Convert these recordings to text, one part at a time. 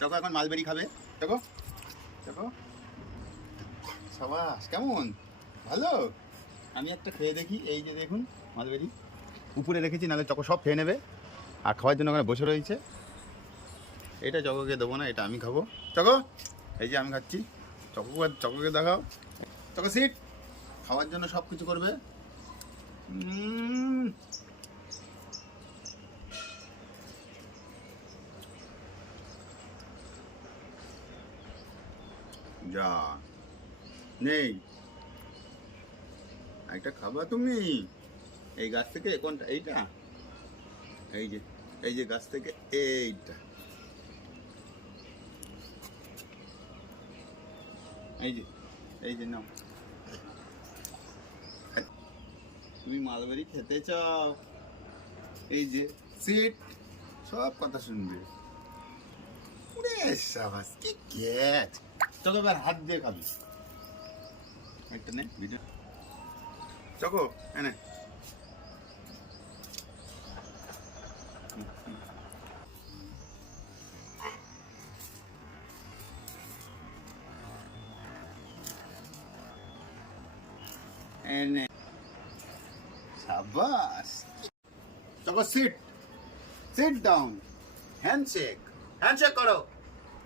Choco এখন mulberry খাবে। Choco choco সাবাস, কেমন ভালো। আমি একটা খেয়ে দেখি। এই যে দেখুন মালবেরি উপরে রেখেছি, নাহলে চকো সব খেয়ে নেবে। আর খাওয়ার জন্য ওখানে বসে রয়েছে। এটা চকোকে দেবো না, এটা আমি খাবো। চকো এই যে আমি খাচ্ছি। চকোকে দেখাও। Choco sit. খাওয়ার জন্য সব কিছু করবে। যা নেই, একটা খাবা তুমি এই গাছ থেকে। কোনটা? এইটা। এই যে গাছ থেকে এইটা। এই যে নাও। তুমি মালবেরি খেতে চাও? এই যে সিট, সব কথা শুনবে। উরে সাবাস, কি ক্যাচ। চলো এবার হাত দিয়ে খাবি। একটা নে ভিডিও। চকো এনে। এনে সাবাস। Choco sit, sit down. Handshake, handshake করো।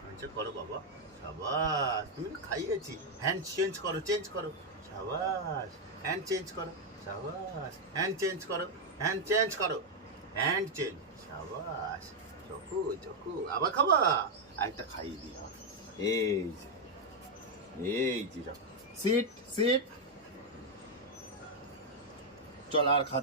হ্যান্ডশেক করো বাবা। সাবাস, তুমি তো খাইয়েছি। হ্যান্ড চেঞ্জ করো, চেঞ্জ করো। সাবাস, হ্যান্ড চেঞ্জ করো। সাবাস, হ্যান্ড চেঞ্জ করো, হ্যান্ড চেঞ্জ করো, হ্যান্ড চেঞ্জ। সাবাস। চকু চকু আবার খাবা? আরেকটা খাইয়ে দিই আমার। এই যে, এই যে চকু। Sit sit. চল আর খা।